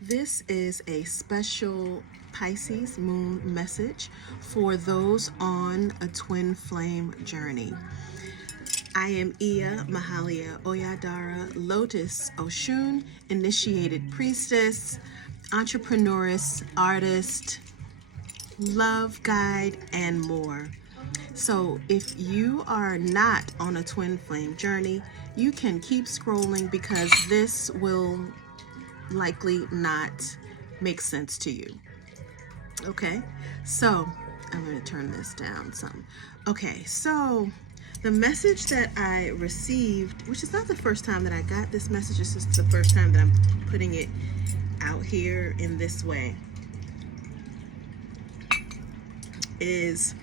This is a special Pisces moon message for those on a twin flame journey. I am Iya Mahalia Oyadara Lotus Oshun, initiated priestess, entrepreneuress, artist, love guide, and more. So if you are not on a twin flame journey, you can keep scrolling because this will likely not make sense to you. Okay, so I'm going to turn this down some. Okay, so the message that I received, which is not the first time that I got this message, this is the first time that I'm putting it out here in this way, is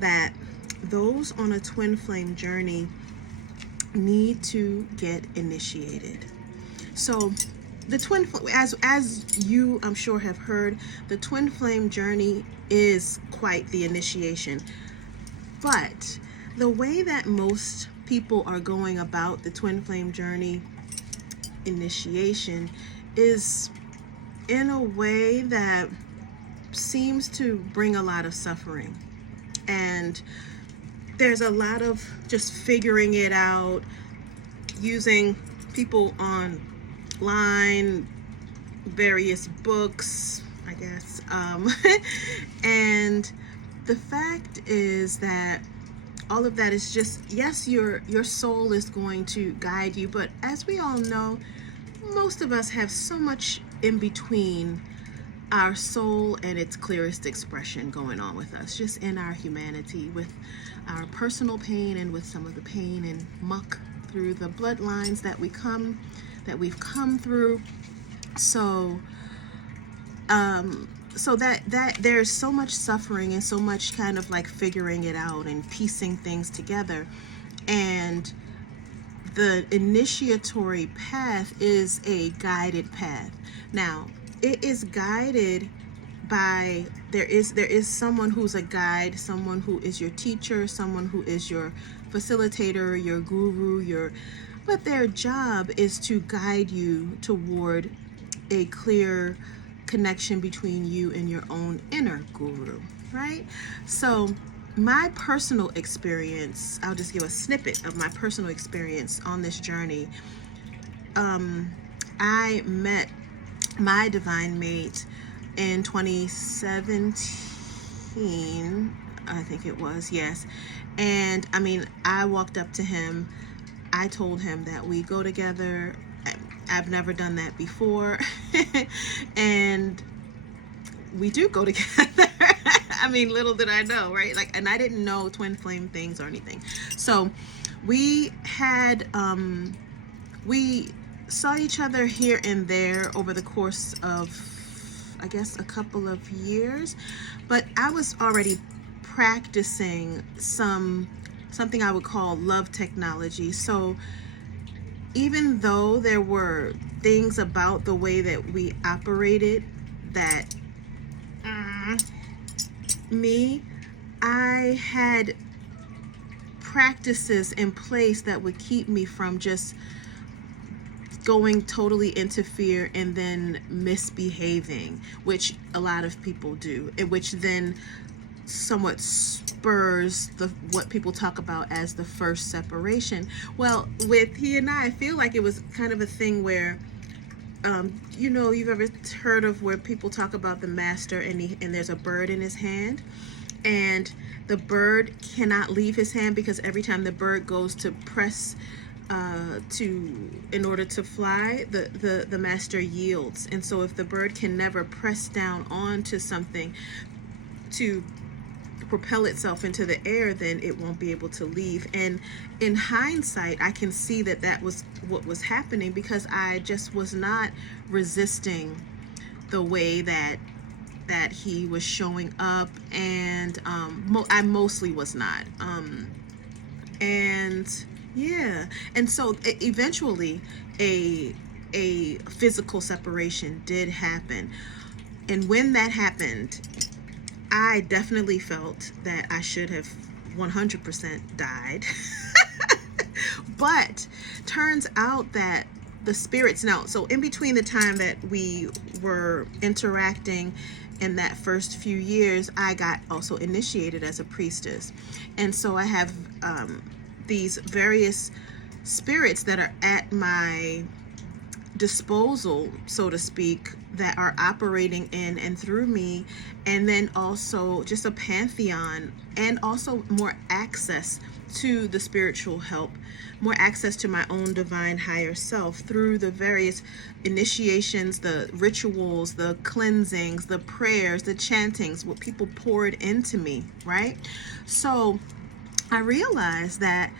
that those on a twin flame journey need to get initiated. So the twin, as you I'm sure have heard, the twin flame journey is quite the initiation. But the way that most people are going about the twin flame journey initiation is in a way that seems to bring a lot of suffering. And there's a lot of just figuring it out, using people online, various books, I guess. And the fact is that all of that is just, yes, your soul is going to guide you, but as we all know, most of us have so much in between our soul and its clearest expression going on with us, just in our humanity, with our personal pain and with some of the pain and muck through the bloodlines that we've come through. So that there's so much suffering and so much kind of like figuring it out and piecing things together. And the initiatory path is a guided path. Now, it is guided by, there is someone who's a guide, someone who is your teacher, someone who is your facilitator, your guru, but their job is to guide you toward a clear connection between you and your own inner guru, right? So my personal experience, I'll just give a snippet of my personal experience on this journey. I met my divine mate in 2017, I think it was, yes. And I mean, I walked up to him, I told him that we go together. I've never done that before. And we do go together. I mean, little did I know, right? Like, and I didn't know twin flame things or anything. So we had, we saw each other here and there over the course of, I guess, a couple of years, but I was already practicing something I would call love technology. So even though there were things about the way that we operated that I had practices in place that would keep me from just going totally into fear and then misbehaving, which a lot of people do, which then somewhat spurs what people talk about as the first separation. Well, with he and I feel like it was kind of a thing where, you've ever heard of where people talk about the master and there's a bird in his hand, and the bird cannot leave his hand because every time the bird goes to press in order to fly, the master yields. And so if the bird can never press down onto something to propel itself into the air, then it won't be able to leave. And in hindsight, I can see that was what was happening, because I just was not resisting the way that he was showing up, and I mostly was not. And yeah, and so eventually a physical separation did happen. And when that happened, I definitely felt that I should have 100% died. But turns out that the spirits now. So in between the time that we were interacting in that first few years, I got also initiated as a priestess. And so I have these various spirits that are at my disposal, so to speak, that are operating in and through me, and then also just a pantheon, and also more access to the spiritual help, more access to my own divine higher self through the various initiations, the rituals, the cleansings, the prayers, the chantings, what people poured into me, right? So I realized that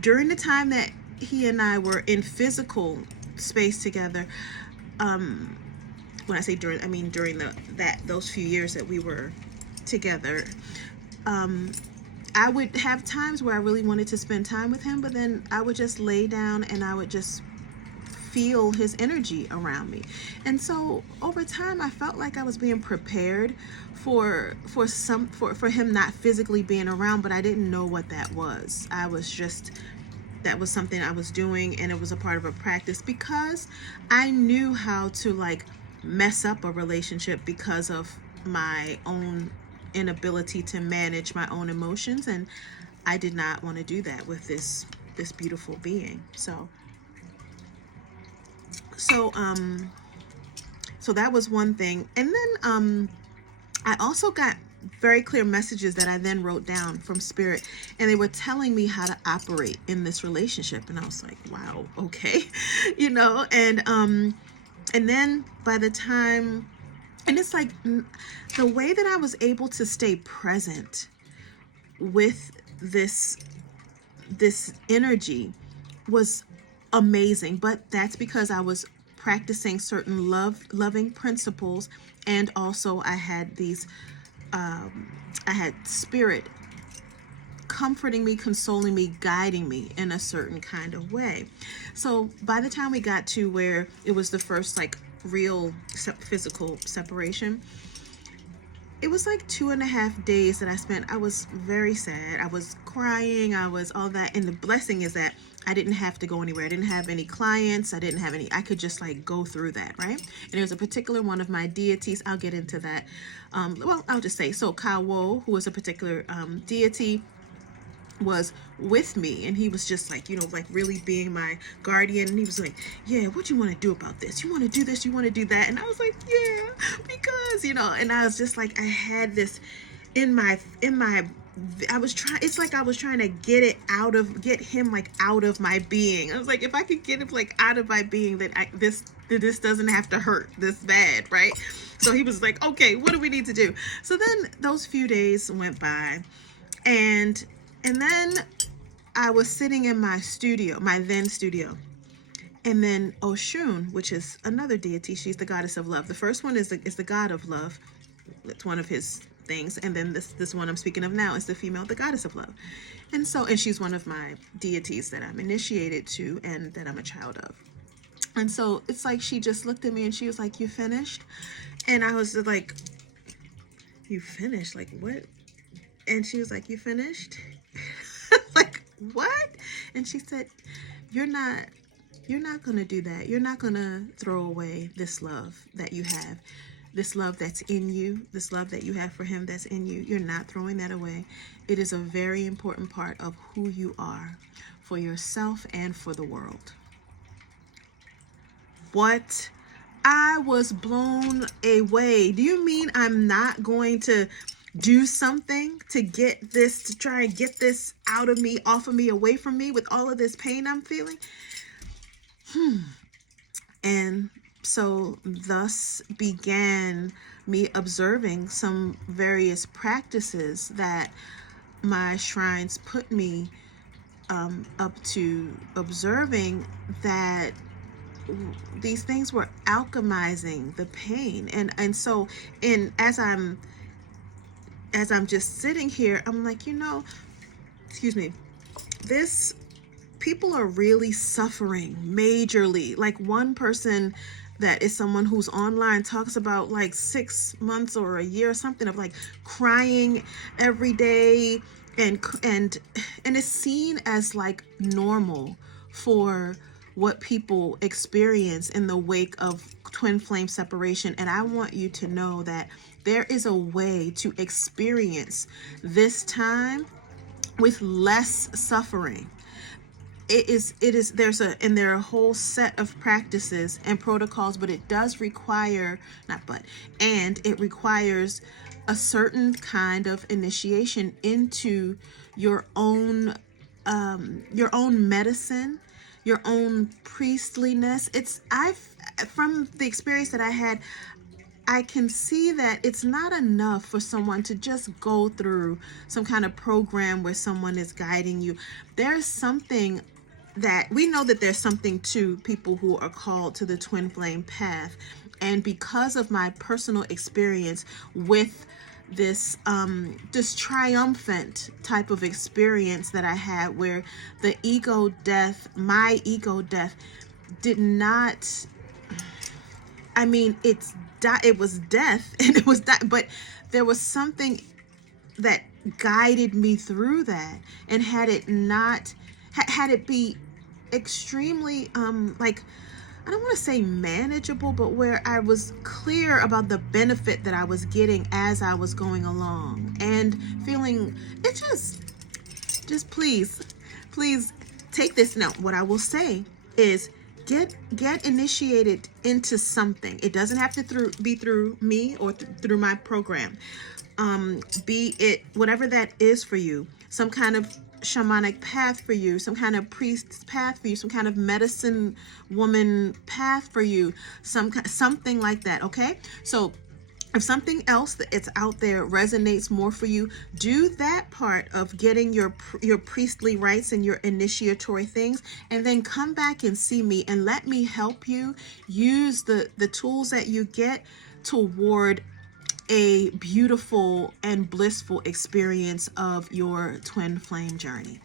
during the time that he and I were in physical space together, when I say during, I mean during those few years that we were together, I would have times where I really wanted to spend time with him, but then I would just lay down and I would just feel his energy around me. And so over time I felt like I was being prepared for him not physically being around, but I didn't know what that was. That was something I was doing, and it was a part of a practice because I knew how to like mess up a relationship because of my own inability to manage my own emotions, and I did not want to do that with this beautiful being. So that was one thing. And then I also got very clear messages that I then wrote down from spirit, and they were telling me how to operate in this relationship. And I was like, wow, okay. And then by the time, and it's like the way that I was able to stay present with this energy was amazing. But that's because I was practicing certain loving principles, and also I had spirit comforting me, consoling me, guiding me in a certain kind of way. So by the time we got to where it was the first like real physical separation, it was like 2.5 days that I spent. I was very sad. I was crying. I was all that. And the blessing is that I didn't have to go anywhere. I didn't have any clients. I could just like go through that, right? And there's a particular one of my deities. I'll get into that. I'll just say, so Kawo, who was a particular deity, was with me, and he was just like, like really being my guardian. And he was like, yeah, what you want to do about this? You want to do this? You want to do that? And I was like, yeah, because, and I was just like, I had this in my it's like I was trying to get him like out of my being. I was like, if I could get him like out of my being, then this doesn't have to hurt this bad, right? So he was like, okay, what do we need to do? So then those few days went by, and then I was sitting in my studio, my then studio. And then Oshun, which is another deity, she's the goddess of love. The first one is the god of love. It's one of his things. And then this one I'm speaking of now is the female, the goddess of love. And she's one of my deities that I'm initiated to and that I'm a child of. And so it's like she just looked at me and she was like, you finished? And I was like, you finished? Like what? And she was like, you finished? Like, what? And she said, you're not going to do that. You're not going to throw away this love that you have, this love that's in you, this love that you have for him that's in you. You're not throwing that away. It is a very important part of who you are for yourself and for the world. What? I was blown away. Do you mean I'm not going to do something to try and get this out of me, off of me, away from me with all of this pain I'm feeling? And so thus began me observing some various practices that my shrines put me up to observing, that these things were alchemizing the pain. And so as I'm just sitting here, I'm like, people are really suffering majorly. Like one person that is someone who's online talks about like 6 months or a year or something of like crying every day, and it's seen as like normal for what people experience in the wake of twin flame separation. And I want you to know that there is a way to experience this time with less suffering. There are a whole set of practices and protocols, but it does require, not but, and it requires a certain kind of initiation into your own medicine, your own priestliness. From the experience that I had, I can see that it's not enough for someone to just go through some kind of program where someone is guiding you. There's something that we know that there's something to people who are called to the twin flame path. And because of my personal experience with this triumphant type of experience that I had, where my ego death did not, I mean, it was death, and it was that, but there was something that guided me through that. And had it be extremely I don't want to say manageable, but where I was clear about the benefit that I was getting as I was going along, and feeling it, just please take this note. What I will say is get initiated into something. It doesn't have to be through me or through my program. Be it whatever that is for you, some kind of shamanic path for you, some kind of priest's path for you, some kind of medicine woman path for you, something like that. Okay, so if something else that's out there resonates more for you, do that part of getting your priestly rites and your initiatory things, and then come back and see me and let me help you use the tools that you get toward a beautiful and blissful experience of your twin flame journey.